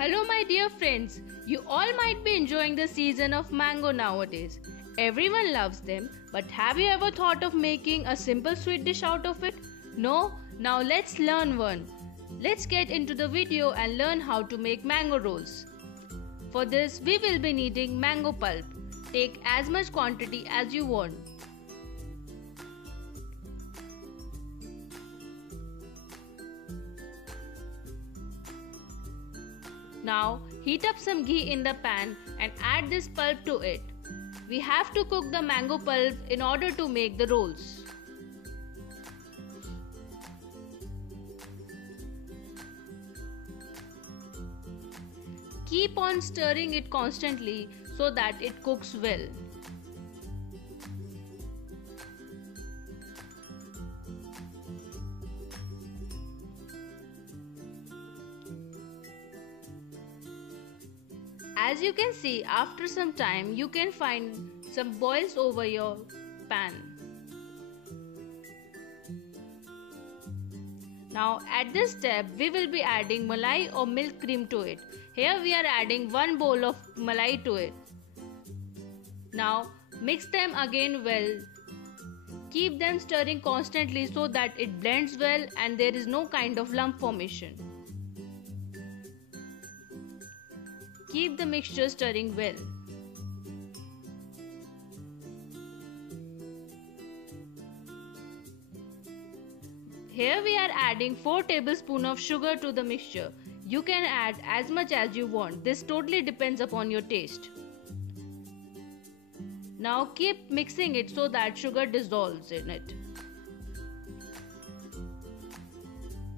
Hello, my dear friends. You all might be enjoying the season of mango nowadays. Everyone loves them, but have you ever thought of making a simple sweet dish out of it? No? Now let's learn one. Let's get into the video and learn how to make mango rolls. For this, we will be needing mango pulp. Take as much quantity as you want. Now heat up some ghee in the pan and add this pulp to it. We have to cook the mango pulp in order to make the rolls. Keep on stirring it constantly so that it cooks well. As you can see, after some time you can find some boils over your pan. Now at this step we will be adding malai or milk cream to it. Here we are adding 1 bowl of malai to it. Now mix them again well. Keep them stirring constantly so that it blends well and there is no kind of lump formation. Keep the mixture stirring well. Here we are adding 4 tablespoons of sugar to the mixture. You can add as much as you want. This totally depends upon your taste. Now keep mixing it so that sugar dissolves in it.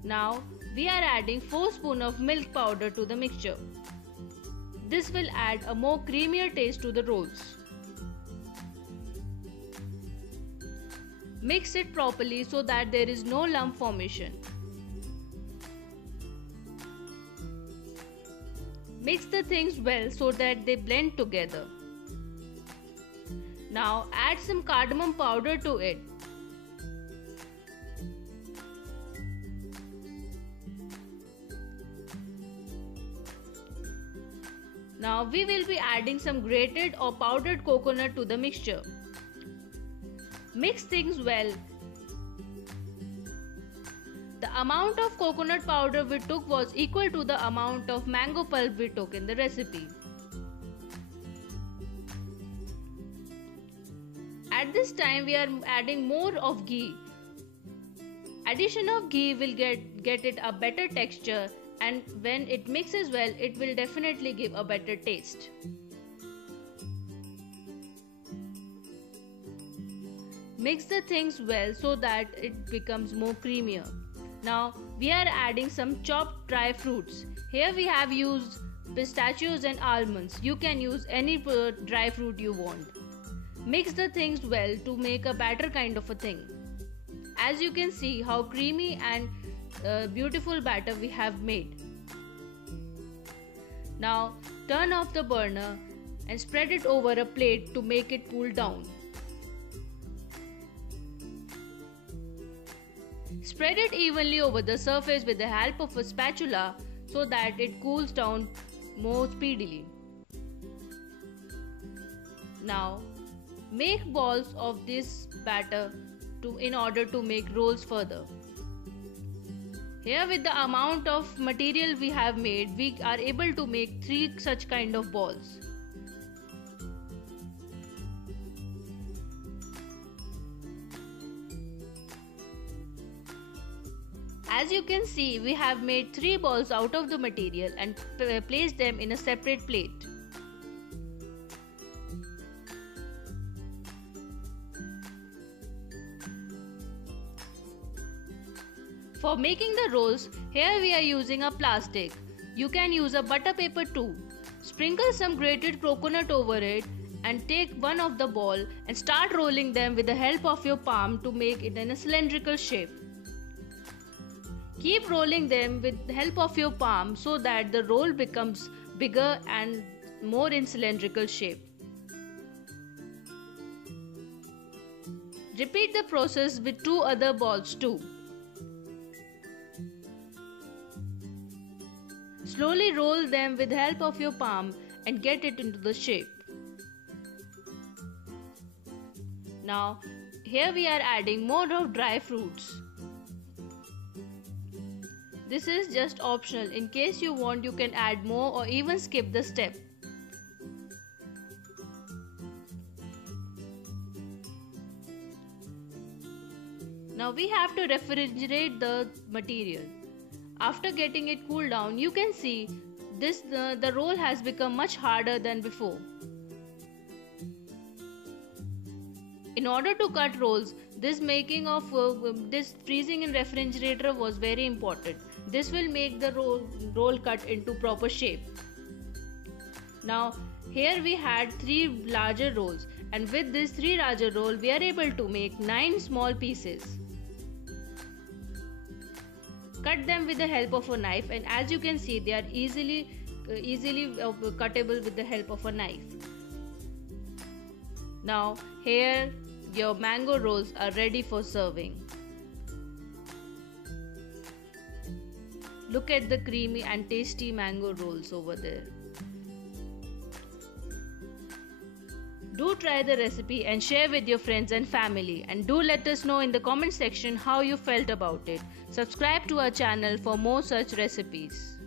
Now we are adding 4 spoons of milk powder to the mixture. This will add a more creamier taste to the rolls. Mix it properly so that there is no lump formation. Mix the things well so that they blend together. Now add some cardamom powder to it. Now we will be adding some grated or powdered coconut to the mixture. Mix things well. The amount of coconut powder we took was equal to the amount of mango pulp we took in the recipe. At this time we are adding more of ghee. Addition of ghee will get it a better texture, and when it mixes well, it will definitely give a better taste. Mix the things well so that it becomes more creamier. Now we are adding some chopped dry fruits. Here we have used pistachios and almonds. You can use any dry fruit you want. Mix the things well to make a batter kind of a thing. As you can see how creamy and beautiful batter we have made. Now turn off the burner and spread it over a plate to make it cool down. Spread it evenly over the surface with the help of a spatula so that it cools down more speedily. Now make balls of this batter in order to make rolls further. Here with the amount of material we have made, we are able to make 3 such kind of balls. As you can see, we have made 3 balls out of the material and placed them in a separate plate. For making the rolls, here we are using a plastic. You can use a butter paper too. Sprinkle some grated coconut over it and take one of the ball and start rolling them with the help of your palm to make it in a cylindrical shape. Keep rolling them with the help of your palm so that the roll becomes bigger and more in cylindrical shape. Repeat the process with 2 other balls too. Slowly roll them with the help of your palm and get it into the shape. Now, here we are adding more of dry fruits. This is just optional. In case you want, you can add more or even skip the step. Now we have to refrigerate the material. After getting it cooled down, you can see the roll has become much harder than before. In order to cut rolls, this freezing in refrigerator was very important. This will make the roll cut into proper shape. Now here we had 3 larger rolls, and with these 3 larger rolls we are able to make 9 small pieces. Cut them with the help of a knife, and as you can see, they are easily cuttable with the help of a knife. Now here your mango rolls are ready for serving. Look at the creamy and tasty mango rolls over there. Do try the recipe and share with your friends and family, and do let us know in the comment section how you felt about it. Subscribe to our channel for more such recipes.